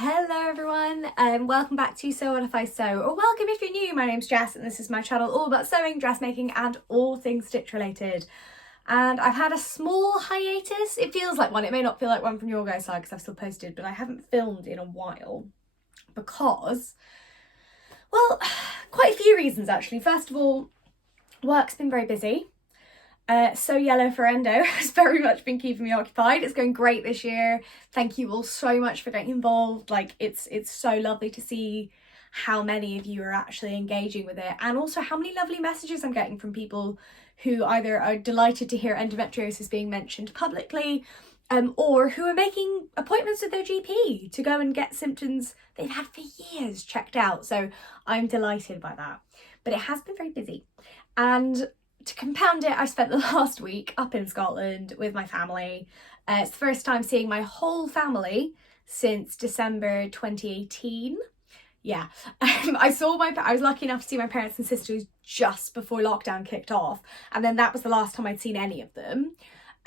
Hello everyone, and welcome back to Sew What If I Sew, or welcome if you're new. My name's Jess and this is my channel all about sewing, dressmaking and all things stitch related. And I've had a small hiatus. It feels like one, it may not feel like one from your guys' side because I've still posted, but I haven't filmed in a while because, well, quite a few reasons actually. First of all, work's been very busy. Sew Yellow for Endo has very much been keeping me occupied. It's going great this year. Thank you all so much for getting involved. Like it's so lovely to see how many of you are actually engaging with it, and also how many lovely messages I'm getting from people who either are delighted to hear endometriosis being mentioned publicly, or who are making appointments with their GP to go and get symptoms they've had for years checked out. So I'm delighted by that. But it has been very busy, and to compound it, I spent the last week up in Scotland with my family. It's the first time seeing my whole family since December 2018. Yeah, I was lucky enough to see my parents and sisters just before lockdown kicked off, and then that was the last time I'd seen any of them.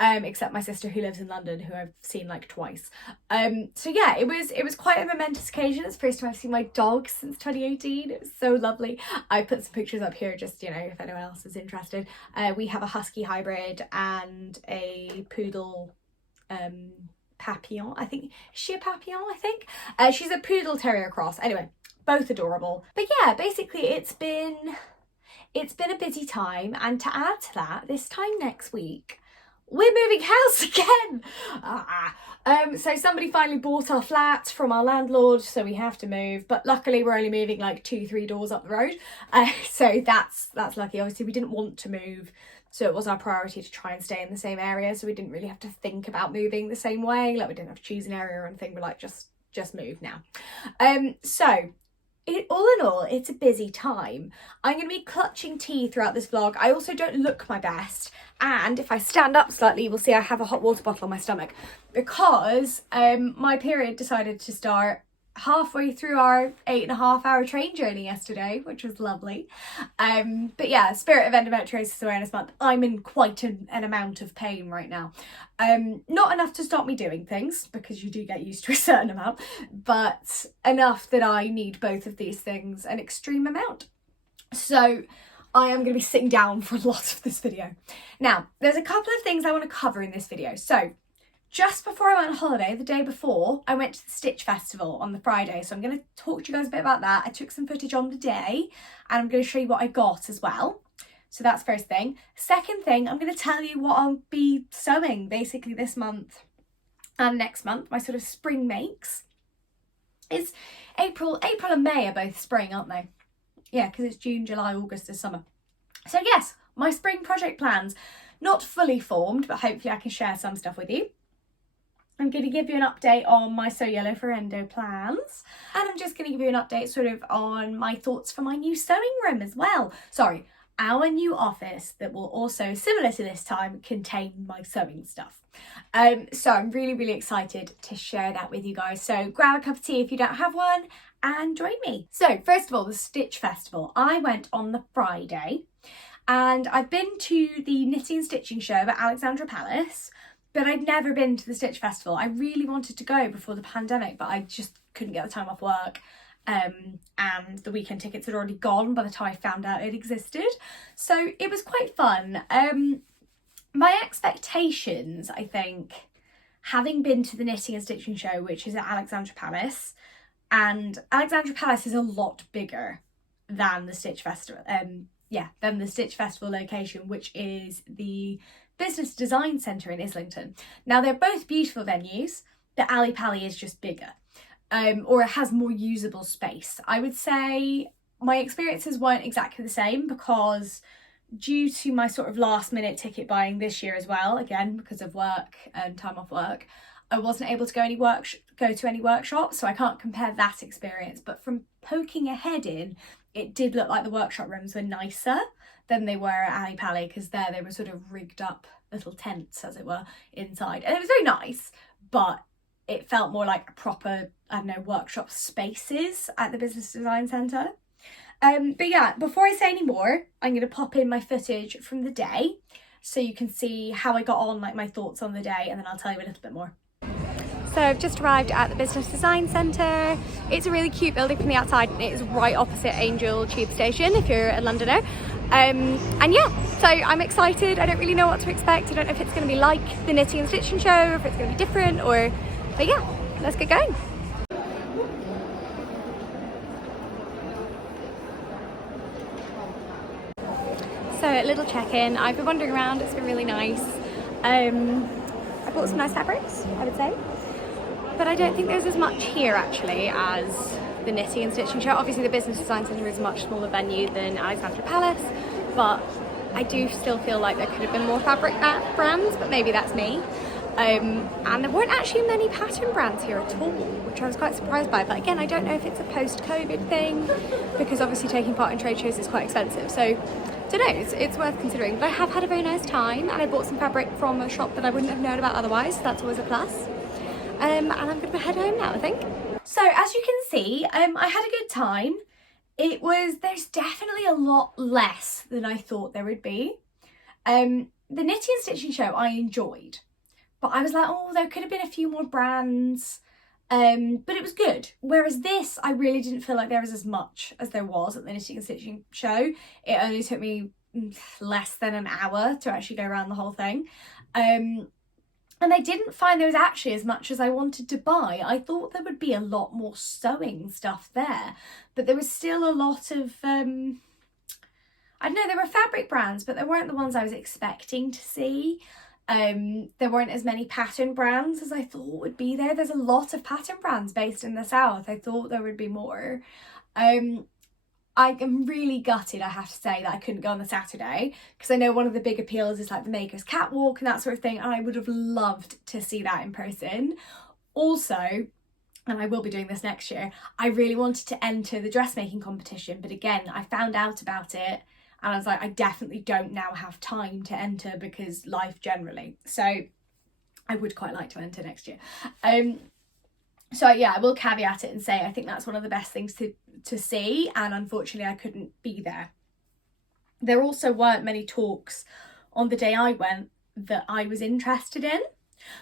Except my sister who lives in London, who I've seen like twice. So yeah, it was quite a momentous occasion. It's the first time I've seen my dog since 2018. It was so lovely. I put some pictures up here just, you know, if anyone else is interested. We have a husky hybrid and a poodle papillon. I think, is she a papillon, I think? She's a poodle terrier cross. Anyway, both adorable. But yeah, basically it's been a busy time, and to add to that, this time next week, we're moving house again. So somebody finally bought our flat from our landlord, so we have to move. But luckily we're only moving like 2-3 doors up the road. So that's lucky. Obviously we didn't want to move, so it was our priority to try and stay in the same area. So we didn't really have to think about moving the same way. Like we didn't have to choose an area or anything. We're like, just move now. All in all, it's a busy time. I'm going to be clutching tea throughout this vlog. I also don't look my best, and if I stand up slightly, you will see I have a hot water bottle on my stomach because my period decided to start halfway through our 8.5-hour train journey yesterday, which was lovely. But yeah, spirit of Endometriosis Awareness Month, I'm in quite an amount of pain right now. Not enough to stop me doing things, because you do get used to a certain amount, but enough that I need both of these things an extreme amount. So I am going to be sitting down for a lot of this video. Now, there's a couple of things I want to cover in this video. So just before I went on holiday, the day before, I went to the Stitch Festival on the Friday. So I'm going to talk to you guys a bit about that. I took some footage on the day, and I'm going to show you what I got as well. So that's first thing. Second thing, I'm going to tell you what I'll be sewing basically this month and next month. My sort of spring makes. It's April and May are both spring, aren't they? Yeah, because it's June, July, August is summer. So yes, my spring project plans, not fully formed, but hopefully I can share some stuff with you. I'm going to give you an update on my Sew Yellow for Endo plans, and I'm just going to give you an update sort of on my thoughts for my new sewing room as well. Sorry, our new office that will also, similar to this time, contain my sewing stuff. So I'm really excited to share that with you guys. So grab a cup of tea if you don't have one and join me. So first of all, the Stitch Festival. I went on the Friday, and I've been to the Knitting and Stitching show at Alexandra Palace, but I'd never been to the Stitch Festival. I really wanted to go before the pandemic, but I just couldn't get the time off work. And the weekend tickets had already gone by the time I found out it existed. So it was quite fun. My expectations, I think, having been to the Knitting and Stitching show, which is at Alexandra Palace, and Alexandra Palace is a lot bigger than the Stitch Festival. Than the Stitch Festival location, which is the Business Design Centre in Islington. Now, they're both beautiful venues. The Ali Pali is just bigger, or it has more usable space. I would say my experiences weren't exactly the same because due to my sort of last minute ticket buying this year as well, again, because of work and time off work, I wasn't able to go to any workshops, so I can't compare that experience. But from poking a head in, it did look like the workshop rooms were nicer than they were at Ali Pali, because there they were sort of rigged up little tents, as it were, inside. And it was very nice, but it felt more like a proper, I don't know, workshop spaces at the Business Design Centre. But yeah, before I say any more, I'm going to pop in my footage from the day so you can see how I got on, like my thoughts on the day, and then I'll tell you a little bit more. So I've just arrived at the Business Design Centre. It's a really cute building from the outside, and it is right opposite Angel Tube Station if you're a Londoner. And yeah, so I'm excited. I don't really know what to expect. I don't know if it's going to be like the knitting and stitching show, or if it's going to be different, but yeah, let's get going. So a little check-in. I've been wandering around, it's been really nice. I bought some nice fabrics, I would say. But I don't think there's as much here actually as the knitting and stitching show. Obviously the Business Design Centre is a much smaller venue than Alexandra Palace, but I do still feel like there could have been more fabric brands, but maybe that's me. And there weren't actually many pattern brands here at all, which I was quite surprised by. But again, I don't know if it's a post-COVID thing, because obviously taking part in trade shows is quite expensive. So I don't know, it's worth considering. But I have had a very nice time, and I bought some fabric from a shop that I wouldn't have known about otherwise, so that's always a plus. And I'm going to head home now, I think. So as you can see, I had a good time. There's definitely a lot less than I thought there would be. The knitting and stitching show I enjoyed, but I was like, oh, there could have been a few more brands, but it was good. Whereas this, I really didn't feel like there was as much as there was at the knitting and stitching show. It only took me less than an hour to actually go around the whole thing. And I didn't find there was actually as much as I wanted to buy. I thought there would be a lot more sewing stuff there, but there was still a lot of, I don't know, there were fabric brands, but they weren't the ones I was expecting to see. There weren't as many pattern brands as I thought would be there. There's a lot of pattern brands based in the south. I thought there would be more. I am really gutted, I have to say, that I couldn't go on the Saturday, because I know one of the big appeals is like the Maker's Catwalk and that sort of thing, and I would have loved to see that in person. Also, and I will be doing this next year, I really wanted to enter the dressmaking competition, but again, I found out about it and I was like, I definitely don't now have time to enter because life generally. So I would quite like to enter next year. So yeah, I will caveat it and say I think that's one of the best things to see, and unfortunately I couldn't be there. There also weren't many talks on the day I went that I was interested in,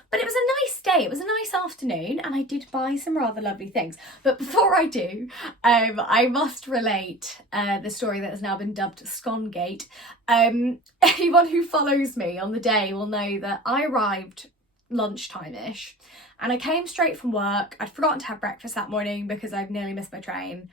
but it was a nice day, it was a nice afternoon, and I did buy some rather lovely things. But before I do, I must relate the story that has now been dubbed Scongate. Anyone who follows me on the day will know that I arrived lunchtime-ish, and I came straight from work. I'd forgotten to have breakfast that morning because I'd nearly missed my train,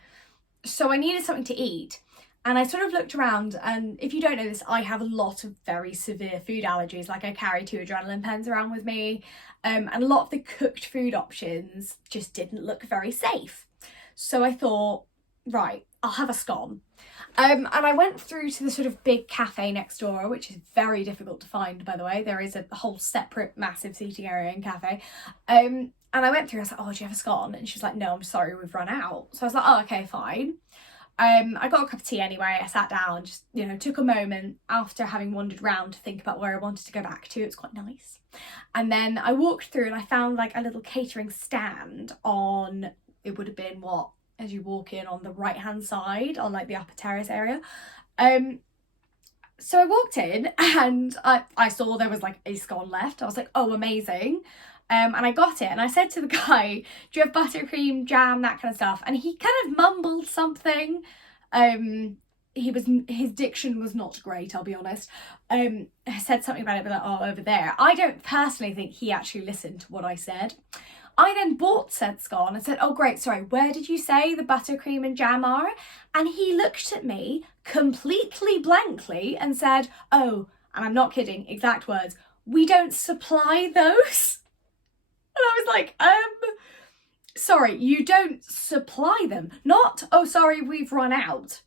so I needed something to eat. And I sort of looked around, and if you don't know this, I have a lot of very severe food allergies. Like, I carry 2 adrenaline pens around with me, and a lot of the cooked food options just didn't look very safe. So I thought, right, I'll have a scone. And I went through to the sort of big cafe next door, which is very difficult to find, by the way. There is a whole separate massive seating area in cafe. And I went through, I was like, oh, do you have a scone? And she was like, no, I'm sorry, we've run out. So I was like, oh, okay, fine. I got a cup of tea anyway. I sat down, just, took a moment after having wandered around to think about where I wanted to go back to. It was quite nice. And then I walked through and I found like a little catering stand on, it would have been what, as you walk in on the right hand side on like the upper terrace area. So I walked in and I saw there was like a scone left. I was like, oh, amazing. And I got it and I said to the guy, do you have buttercream, jam, that kind of stuff? And he kind of mumbled something. His diction was not great, I'll be honest. I said something about it, but like, oh, over there. I don't personally think he actually listened to what I said. I then bought said scone and said, oh great, sorry, where did you say the buttercream and jam are? And he looked at me completely blankly and said, oh, and I'm not kidding, exact words, we don't supply those. And I was like, sorry, you don't supply them? Not, oh, sorry, we've run out.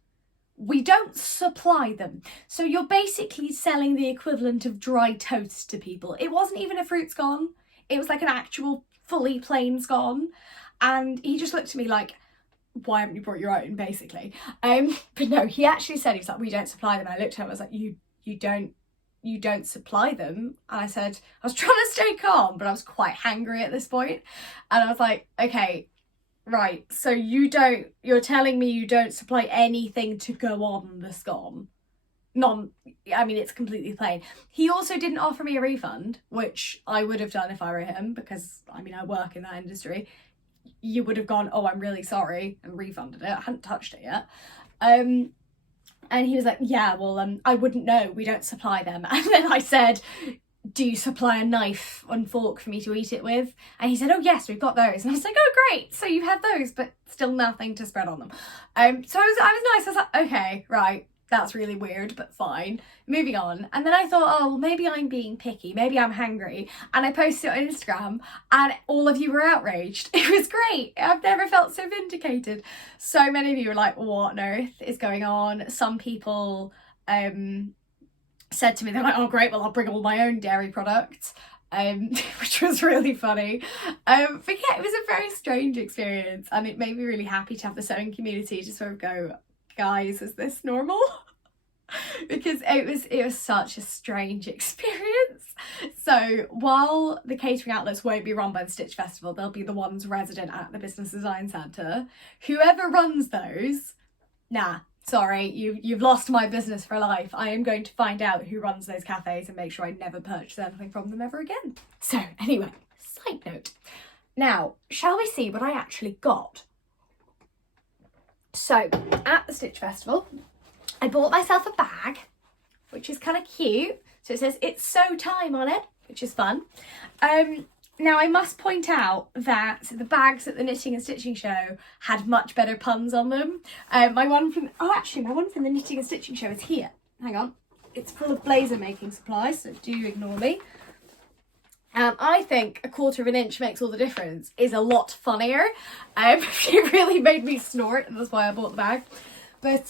We don't supply them. So you're basically selling the equivalent of dry toast to people. It wasn't even a fruit scone. It was like an actual fully plain scone. And he just looked at me like, why haven't you brought your own, basically? But no, he actually said, he was like, we don't supply them. I looked at him, I was like, you don't supply them? And I said, I was trying to stay calm, but I was quite hangry at this point. And I was like, okay, right, so you're telling me you don't supply anything to go on the scone? it's completely plain. He also didn't offer me a refund, which I would have done if I were him, because I work in that industry. You would have gone, oh, I'm really sorry, and refunded it. I hadn't touched it yet. And he was like, yeah, well, I wouldn't know, we don't supply them. And then I said, do you supply a knife and fork for me to eat it with? And he said, oh yes, we've got those. And I was like, oh great, so you have those, but still nothing to spread on them. So I was nice. I was like, okay, right, that's really weird, but fine. Moving on. And then I thought, oh, well, maybe I'm being picky, maybe I'm hangry. And I posted it on Instagram and all of you were outraged. It was great. I've never felt so vindicated. So many of you were like, what on earth is going on? Some people said to me, they're like, oh great, well I'll bring all my own dairy products, which was really funny. But yeah, it was a very strange experience, and it made me really happy to have the sewing community to sort of go, guys, is this normal? Because it was such a strange experience. So while the catering outlets won't be run by the Stitch Festival, they'll be the ones resident at the Business Design Centre. Whoever runs those, sorry, you've lost my business for life. I am going to find out who runs those cafes and make sure I never purchase anything from them ever again. So anyway, side note. Now, shall we see what I actually got? So, at the Stitch Festival, I bought myself a bag, which is kind of cute. So it says, it's sew time on it, which is fun. Now, I must point out that the bags at the Knitting and Stitching Show had much better puns on them. My one from the Knitting and Stitching Show is here. Hang on. It's full of blazer making supplies, so do ignore me. I think 1/4 of an inch makes all the difference is a lot funnier. It really made me snort, and that's why I bought the bag. But it's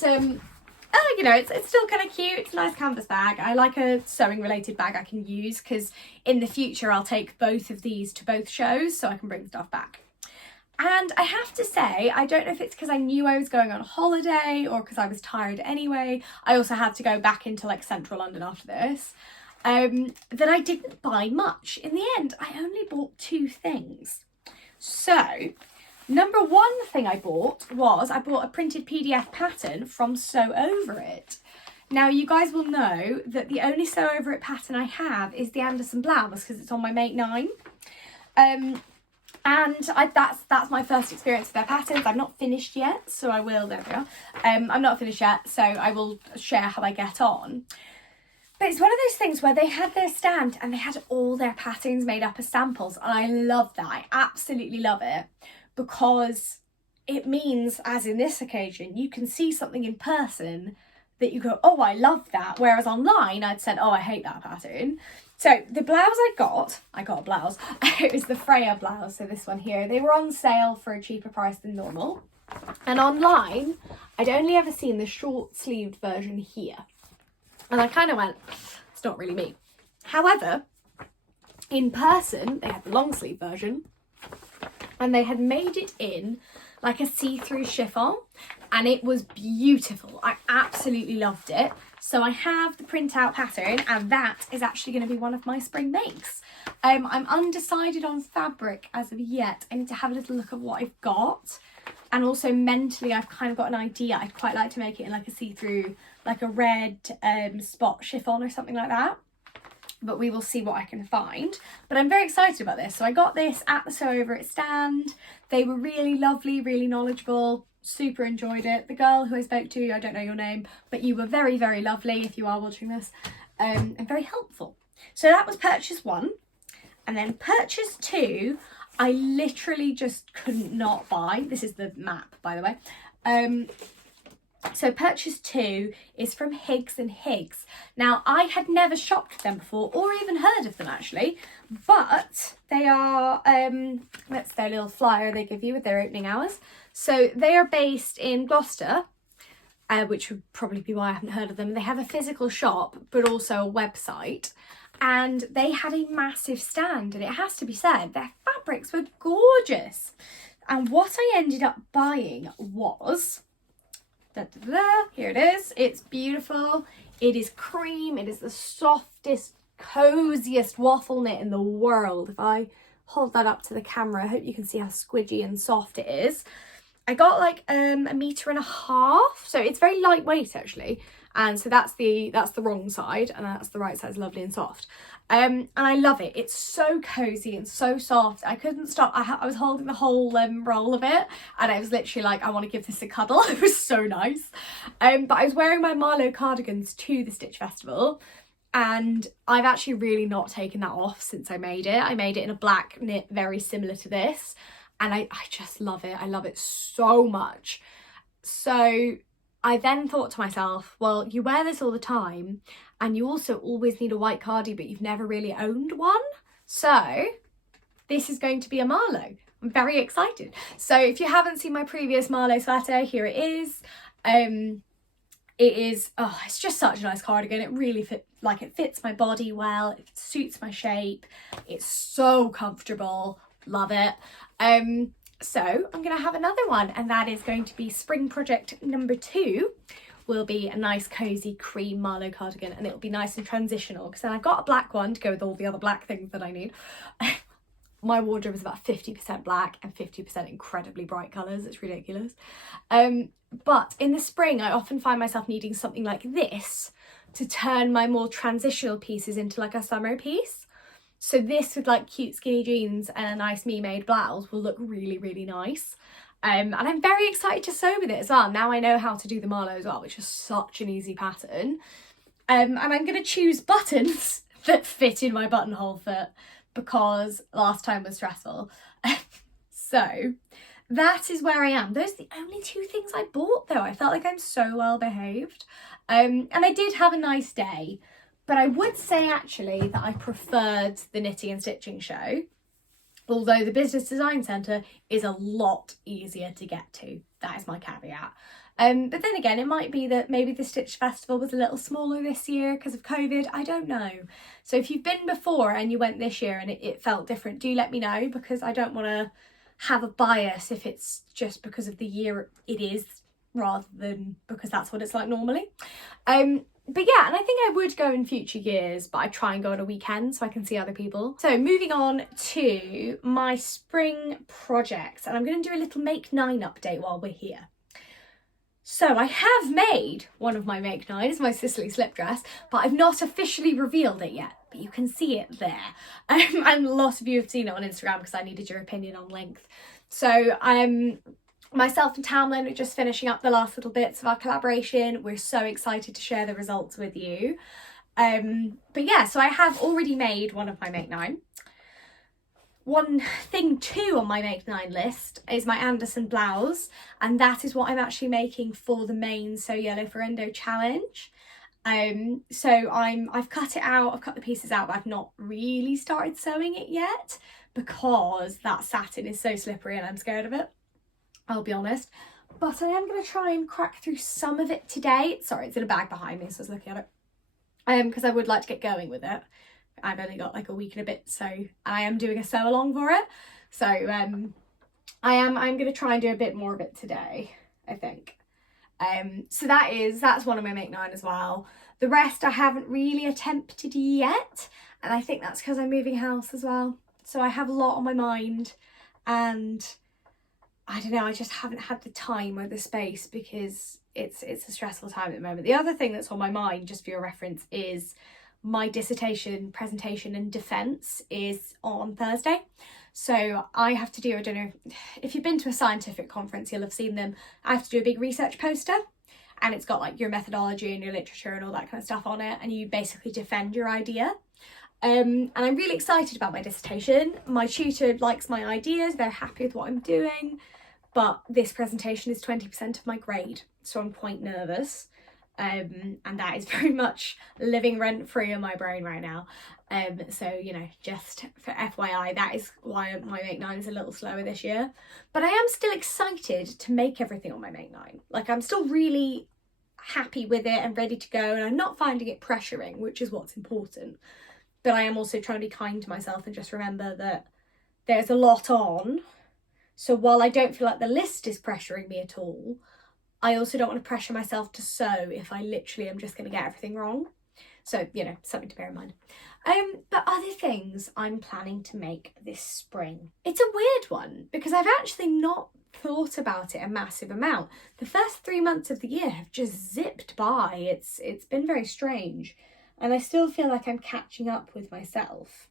still kind of cute. It's a nice canvas bag. I like a sewing related bag I can use, because in the future I'll take both of these to both shows so I can bring stuff back. And I have to say, I don't know if it's because I knew I was going on holiday or because I was tired anyway. I also had to go back into like central London after this. That I didn't buy much. In the end, I only bought 2 things. So, number 1 thing I bought a printed PDF pattern from Sew Over It. Now, you guys will know that the only Sew Over It pattern I have is the Anderson blouse, because it's on my Mate 9. And that's my first experience with their patterns. I'm not finished yet, so I will, there we are. I'm not finished yet, so I will share how I get on. But it's one of those things where they had their stand and they had all their patterns made up as samples. And I love that. I absolutely love it, because it means, as in this occasion, you can see something in person that you go, oh, I love that. Whereas online, I'd said, oh, I hate that pattern. So the blouse I got a blouse. It was the Freya blouse. So this one here, they were on sale for a cheaper price than normal. And online, I'd only ever seen the short sleeved version here. And I kind of went, it's not really me. However, in person, they had the long sleeve version, and they had made it in like a see-through chiffon, and it was beautiful. I absolutely loved it. So I have the print-out pattern, and that is actually going to be one of my spring makes. I'm undecided on fabric as of yet. I need to have a little look at what I've got. And also mentally, I've kind of got an idea. I'd quite like to make it in like a see-through, like a red spot chiffon or something like that. But we will see what I can find. But I'm very excited about this. So I got this at the Sew Over It stand. They were really lovely, really knowledgeable. Super enjoyed it. The girl who I spoke to, I don't know your name, but you were very, very lovely if you are watching this. And very helpful. So that was purchase 1. And then purchase 2, I literally just couldn't not buy. This is the map, by the way. So purchase 2 is from Higgs and Higgs. Now, I had never shopped with them before, or even heard of them actually, but they are, that's their little flyer they give you with their opening hours. So they are based in Gloucester, which would probably be why I haven't heard of them. They have a physical shop, but also a website. And they had a massive stand, and it has to be said, their fabrics were gorgeous. And what I ended up buying was, here it is. It's beautiful. It is cream. It is the softest, coziest waffle knit in the world. If I hold that up to the camera, I hope you can see how squidgy and soft it is. I got like 1.5 meters, so it's very lightweight actually. And so that's the wrong side, and that's the right side, is lovely and soft. And I love it. It's so cozy and so soft. I couldn't stop. I was holding the whole roll of it, and I was literally like, I want to give this a cuddle. It was so nice. But I was wearing my Marlowe cardigans to the Stitch Festival, and I've actually really not taken that off since I made it. I made it in a black knit very similar to this, and I just love it. I love it so much. So I then thought to myself, well, you wear this all the time, and you also always need a white cardi, but you've never really owned one. So this is going to be a Marlowe. I'm very excited. So if you haven't seen my previous Marlowe sweater, here it is. It is, oh, it's just such a nice cardigan. It really it fits my body well. It suits my shape. It's so comfortable. Love it. So I'm going to have another one, and that is going to be spring project number 2. Will be a nice cozy cream Marlowe cardigan, and it'll be nice and transitional, because then I've got a black one to go with all the other black things that I need. My wardrobe is about 50% black and 50% incredibly bright colours. It's ridiculous. But in the spring, I often find myself needing something like this to turn my more transitional pieces into like a summer piece. So this with like cute skinny jeans and a nice me-made blouse will look really, really nice. And I'm very excited to sew with it as well. Now I know how to do the Marlowe as well, which is such an easy pattern. And I'm going to choose buttons that fit in my buttonhole foot, because last time was stressful. So that is where I am. Those are the only 2 things I bought though. I felt like I'm so well behaved. And I did have a nice day, but I would say actually that I preferred the knitting and stitching show. Although the Business Design Centre is a lot easier to get to. That is my caveat. But then again, it might be that maybe the Stitch Festival was a little smaller this year because of COVID. I don't know. So if you've been before and you went this year and it felt different, do let me know, because I don't want to have a bias if it's just because of the year it is, rather than because that's what it's like normally. But yeah, and I think I would go in future years, but I try and go on a weekend so I can see other people. So moving on to my spring projects, and I'm going to do a little Make 9 update while we're here. So I have made one of my Make 9s, my Sicily slip dress, but I've not officially revealed it yet, but you can see it there. And a lot of you have seen it on Instagram because I needed your opinion on length. So myself and Tamlin are just finishing up the last little bits of our collaboration. We're so excited to share the results with you. But yeah, so I have already made one of my Make 9. One thing too on my Make 9 list is my Anderson blouse, and that is what I'm actually making for the main Sew Yellow for Endo challenge. So I've cut it out, I've cut the pieces out, but I've not really started sewing it yet because that satin is so slippery and I'm scared of it, I'll be honest. But I am going to try and crack through some of it today. Sorry, it's in a bag behind me, so I was looking at it. Because I would like to get going with it. I've only got like a week and a bit, so I am doing a sew along for it. So I'm going to try and do a bit more of it today, I think. So that's one of my Make 9 as well. The rest I haven't really attempted yet, and I think that's because I'm moving house as well. So I have a lot on my mind, and I don't know, I just haven't had the time or the space because it's a stressful time at the moment. The other thing that's on my mind, just for your reference, is my dissertation presentation and defence is on Thursday. So I have to do, I don't know, if you've been to a scientific conference, you'll have seen them. I have to do a big research poster, and it's got like your methodology and your literature and all that kind of stuff on it, and you basically defend your idea. And I'm really excited about my dissertation. My tutor likes my ideas, they're happy with what I'm doing, but this presentation is 20% of my grade, so I'm quite nervous. And that is very much living rent-free in my brain right now. So, you know, just for FYI, that is why my Make 9 is a little slower this year. But I am still excited to make everything on my Make 9. Like, I'm still really happy with it and ready to go, and I'm not finding it pressuring, which is what's important. But I am also trying to be kind to myself and just remember that there's a lot on. So while I don't feel like the list is pressuring me at all, I also don't want to pressure myself to sew if I literally am just going to get everything wrong. So, you know, something to bear in mind. But other things I'm planning to make this spring. It's a weird one because I've actually not thought about it a massive amount. The first 3 months of the year have just zipped by. It's been very strange, and I still feel like I'm catching up with myself.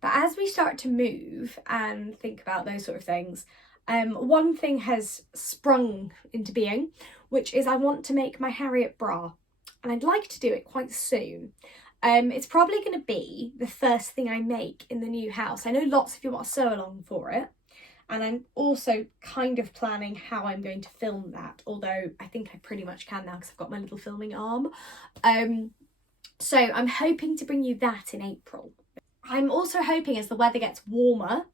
But as we start to move and think about those sort of things, one thing has sprung into being, which is I want to make my Harriet bra, and I'd like to do it quite soon. It's probably going to be the first thing I make in the new house. I know lots of you want to sew along for it, and I'm also kind of planning how I'm going to film that, although I think I pretty much can now because I've got my little filming arm. So I'm hoping to bring you that in April. I'm also hoping, as the weather gets warmer,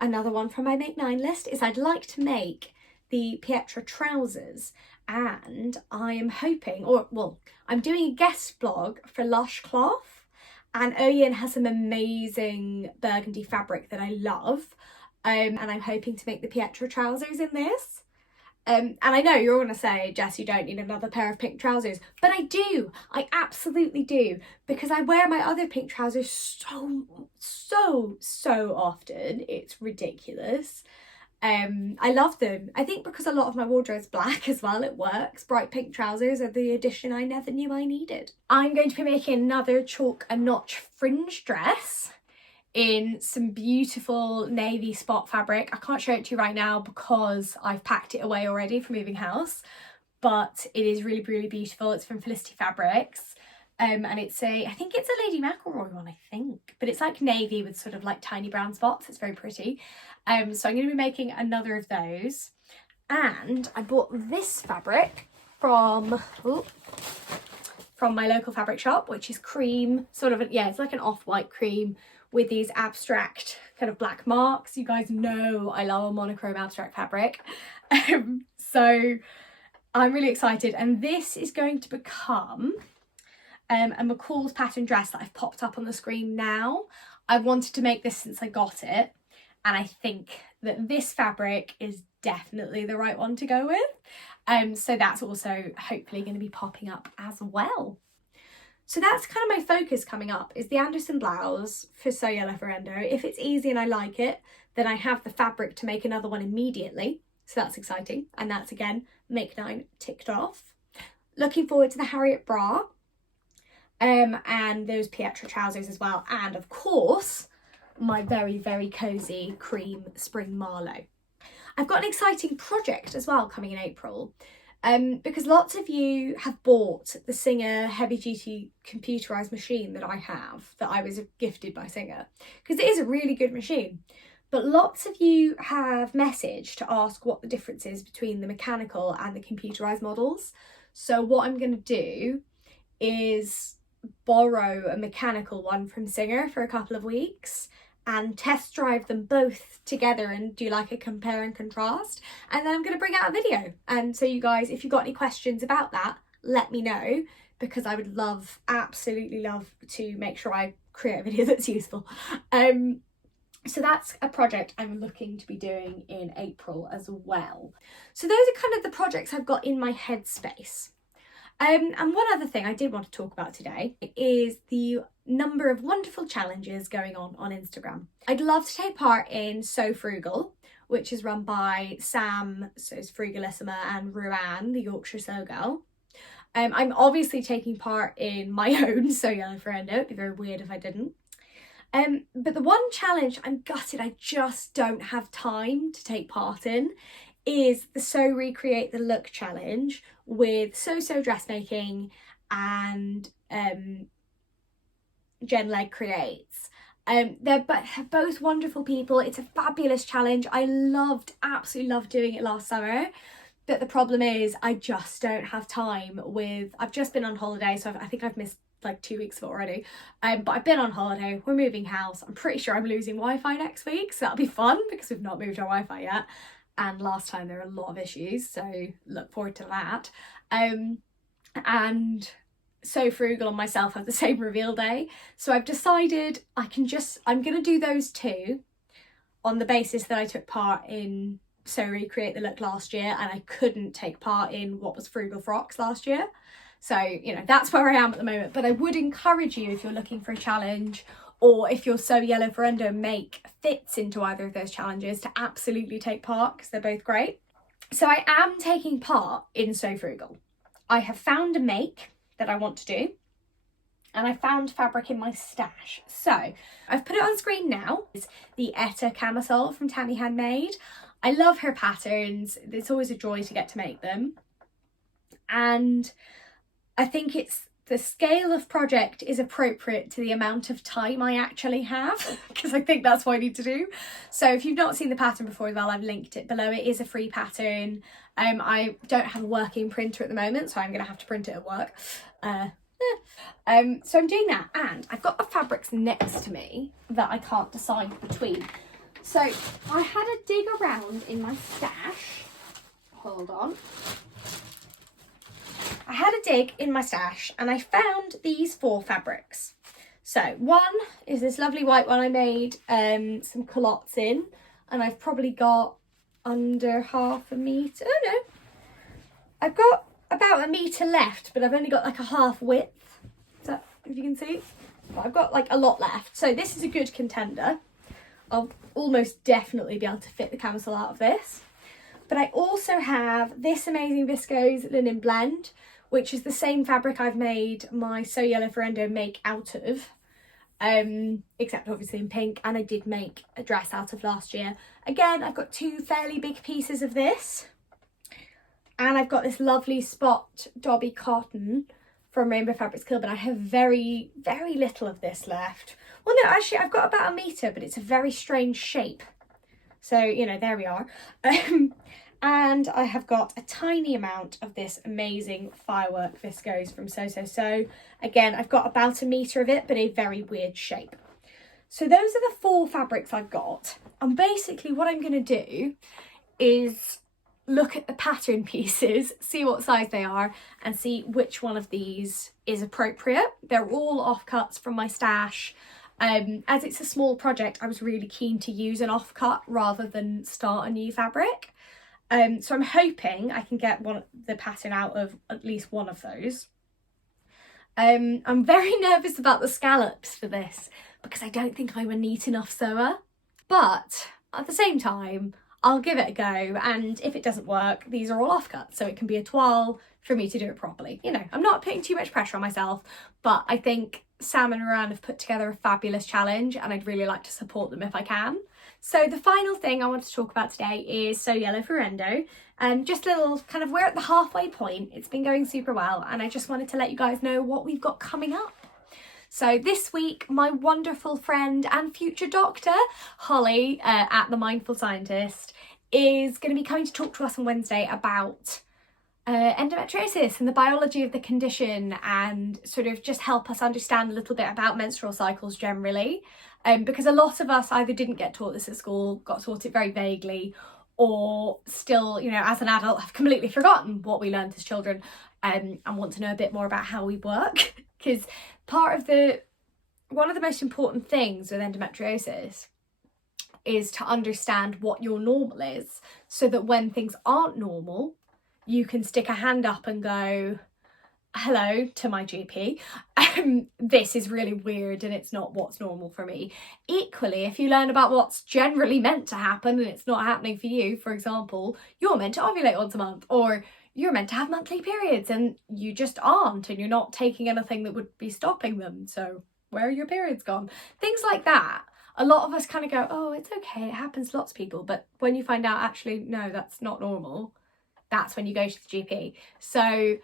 another one from my Make 9 list is I'd like to make the Pietra trousers, and I am hoping, I'm doing a guest blog for Lush Cloth, and Oyen has some amazing burgundy fabric that I love, and I'm hoping to make the Pietra trousers in this. And I know you're going to say, Jess, you don't need another pair of pink trousers, but I do. I absolutely do, because I wear my other pink trousers so often. It's ridiculous. I love them. I think because a lot of my wardrobe's black as well, it works. Bright pink trousers are the addition I never knew I needed. I'm going to be making another chalk and notch fringe dress in some beautiful navy spot fabric. I can't show it to you right now because I've packed it away already for moving house, but it is really, really beautiful. It's from Felicity Fabrics. And I think it's a Lady McElroy one, I think, but it's like navy with sort of like tiny brown spots. It's very pretty. So I'm going to be making another of those. And I bought this fabric from my local fabric shop, which is cream, it's like an off-white cream with these abstract kind of black marks. You guys know I love a monochrome abstract fabric. So I'm really excited. And this is going to become a McCall's pattern dress that I've popped up on the screen now. I wanted to make this since I got it, and I think that this fabric is definitely the right one to go with. So that's also hopefully going to be popping up as well. So that's kind of my focus coming up, is the Anderson blouse for Sew Yellow for Endo. If it's easy and I like it, then I have the fabric to make another one immediately. So that's exciting. And that's, again, Make 9 ticked off. Looking forward to the Harriet bra. And those Pietra trousers as well. And of course, my very, very cozy cream spring Marlowe. I've got an exciting project as well coming in April. Because lots of you have bought the Singer heavy duty computerized machine that I was gifted by Singer, because it is a really good machine. But lots of you have messaged to ask what the difference is between the mechanical and the computerized models. So what I'm going to do is borrow a mechanical one from Singer for a couple of weeks and test drive them both together and do like a compare and contrast, and then I'm going to bring out a video. And so you guys, if you've got any questions about that, let me know, because I would absolutely love to make sure I create a video that's useful. So that's a project I'm looking to be doing in April as well. So those are kind of the projects I've got in my headspace. And one other thing I did want to talk about today is the number of wonderful challenges going on Instagram. I'd love to take part in So Frugal, which is run by Sam, so it's Frugalissima, and Ruanne, the Yorkshire Sew Girl. I'm obviously taking part in my own Sew Yellow for Endo. It'd be very weird if I didn't. But the one challenge I'm gutted I just don't have time to take part in is the Sew Recreate the Look challenge with So Dressmaking and Jen Leg Creates. They're both wonderful people. It's a fabulous challenge. I absolutely loved doing it last summer. But the problem is I just don't have time I've just been on holiday, so I think I've missed like 2 weeks of it already. But I've been on holiday, we're moving house. I'm pretty sure I'm losing Wi-Fi next week, so that'll be fun because we've not moved our Wi-Fi yet. And last time there were a lot of issues, so look forward to that. And So Frugal and myself have the same reveal day, so I've decided I'm going to do those two on the basis that I took part in So Recreate the Look last year and I couldn't take part in what was Frugal Frocks last year. So, that's where I am at the moment. But I would encourage you, if you're looking for a challenge or if your So Yellow for Endo make fits into either of those challenges, to absolutely take part, because they're both great. So I am taking part in So Frugal. I have found a make that I want to do, and I found fabric in my stash. So I've put it on screen now. It's the Etta camisole from Tammy Handmade. I love her patterns. It's always a joy to get to make them. And I think the scale of project is appropriate to the amount of time I actually have, because I think that's what I need to do. So if you've not seen the pattern before as well, I've linked it below. It is a free pattern. I don't have a working printer at the moment, so I'm going to have to print it at work. So I'm doing that, and I've got the fabrics next to me that I can't decide between. So I had a dig around in my stash. Hold on. I had a dig in my stash and I found these 4 fabrics. So one is this lovely white one I made some culottes in, and I've probably got under half a metre. Oh no, I've got about a metre left, but I've only got like a half width. Is that, if you can see? But I've got like a lot left. So this is a good contender. I'll almost definitely be able to fit the camisole out of this. But I also have this amazing viscose linen blend, which is the same fabric I've made my So Yellow for Endo make out of, except obviously in pink, and I did make a dress out of last year. Again, I've got 2 fairly big pieces of this, and I've got this lovely spot Dobby cotton from Rainbow Fabrics Kill, but I have very, very little of this left. Well, no, actually I've got about a metre, but it's a very strange shape. So, you know, there we are. And I have got a tiny amount of this amazing firework viscose from So. Again, I've got about a metre of it, but a very weird shape. So those are the 4 fabrics I've got. And basically what I'm going to do is look at the pattern pieces, see what size they are, and see which one of these is appropriate. They're all offcuts from my stash. As it's a small project, I was really keen to use an offcut rather than start a new fabric. So I'm hoping I can get the pattern out of at least one of those. I'm very nervous about the scallops for this because I don't think I'm a neat enough sewer. But at the same time, I'll give it a go, and if it doesn't work, these are all offcuts, so it can be a toile for me to do it properly. You know, I'm not putting too much pressure on myself, but I think Sam and Moran have put together a fabulous challenge, and I'd really like to support them if I can. So the final thing I want to talk about today is So Yellow for Endo. Just a little kind of, we're at the halfway point. It's been going super well, and I just wanted to let you guys know what we've got coming up. So this week, my wonderful friend and future doctor, Holly, at The Mindful Scientist, is going to be coming to talk to us on Wednesday about endometriosis and the biology of the condition, and sort of just help us understand a little bit about menstrual cycles generally. Because a lot of us either didn't get taught this at school, got taught it very vaguely, or still, you know, as an adult have completely forgotten what we learned as children, and want to know a bit more about how we work. Because one of the most important things with endometriosis is to understand what your normal is, so that when things aren't normal, you can stick a hand up and go, hello to my GP, this is really weird and it's not what's normal for me. Equally, if you learn about what's generally meant to happen and it's not happening for you, for example, you're meant to ovulate once a month, or you're meant to have monthly periods and you just aren't, and you're not taking anything that would be stopping them, so where are your periods gone? Things like that. A lot of us kind of go, oh, it's okay, it happens to lots of people, but when you find out actually, no, that's not normal, that's when you go to the GP. So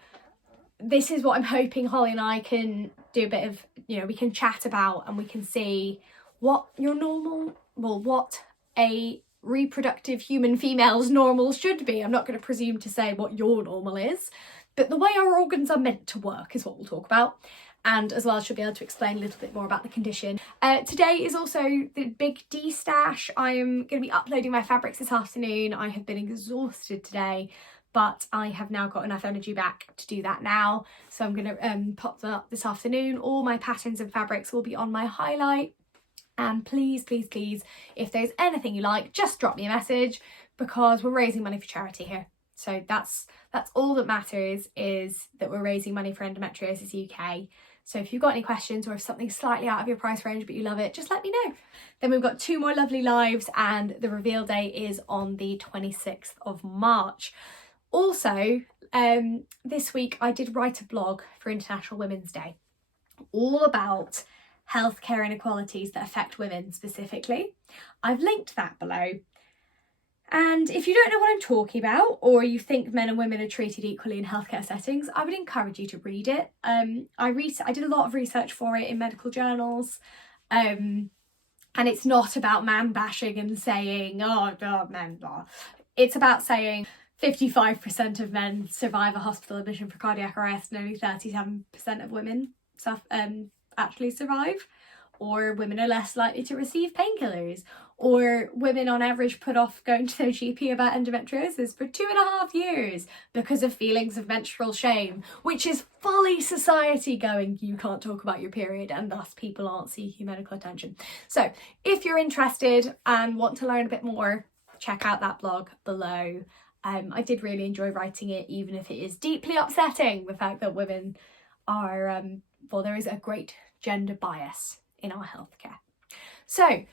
this is what I'm hoping Holly and I can do a bit of, you know, we can chat about, and we can see what your normal, well, what a reproductive human female's normal should be. I'm not going to presume to say what your normal is, but the way our organs are meant to work is what we'll talk about. And as well, she'll be able to explain a little bit more about the condition. Today is also the big D stash. I am going to be uploading my fabrics this afternoon. I have been exhausted today, but I have now got enough energy back to do that now. So I'm going to pop that up this afternoon. All my patterns and fabrics will be on my highlight. And please, please, please, if there's anything you like, just drop me a message, because we're raising money for charity here. So that's all that matters, is that we're raising money for Endometriosis UK. So if you've got any questions, or if something's slightly out of your price range but you love it, just let me know. Then we've got 2 more lovely lives, and the reveal day is on the 26th of March. Also, this week I did write a blog for International Women's Day, all about healthcare inequalities that affect women specifically. I've linked that below. And if you don't know what I'm talking about, or you think men and women are treated equally in healthcare settings, I would encourage you to read it. I did a lot of research for it in medical journals, and it's not about man bashing and saying, oh, God, men, blah. It's about saying 55% of men survive a hospital admission for cardiac arrest, and only 37% of women actually survive. Or women are less likely to receive painkillers, or women on average put off going to their GP about endometriosis for 2.5 years because of feelings of menstrual shame, which is fully society going, you can't talk about your period, and thus people aren't seeking medical attention. So if you're interested and want to learn a bit more, check out that blog below. I did really enjoy writing it, even if it is deeply upsetting, the fact that women are, there is a great gender bias in our healthcare. So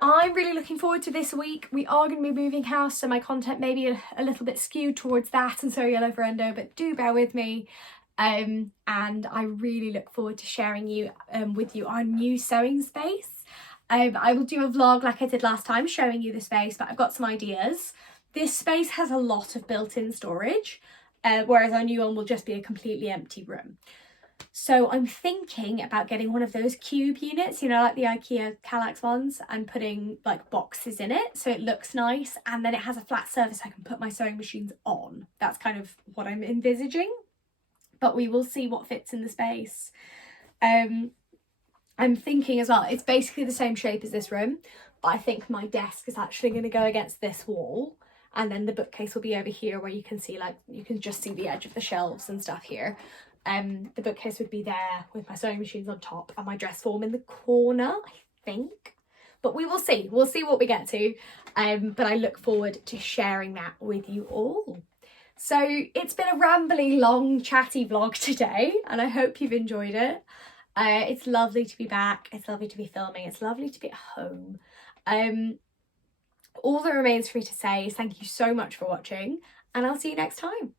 I'm really looking forward to this week. We are going to be moving house, so my content may be a little bit skewed towards that and so yellow for endo, but do bear with me. And I really look forward to sharing with you our new sewing space. I will do a vlog like I did last time showing you the space, but I've got some ideas. This space has a lot of built-in storage, whereas our new one will just be a completely empty room. So I'm thinking about getting one of those cube units, you know, like the IKEA Kallax ones, and putting like boxes in it so it looks nice, and then it has a flat surface I can put my sewing machines on. That's kind of what I'm envisaging, but we will see what fits in the space. I'm thinking as well, it's basically the same shape as this room, but I think my desk is actually going to go against this wall, and then the bookcase will be over here where you can see, like, you can just see the edge of the shelves and stuff here. The bookcase would be there with my sewing machines on top and my dress form in the corner, I think. But we will see. We'll see what we get to. But I look forward to sharing that with you all. So it's been a rambly, long, chatty vlog today, and I hope you've enjoyed it. It's lovely to be back. It's lovely to be filming. It's lovely to be at home. All that remains for me to say is thank you so much for watching, and I'll see you next time.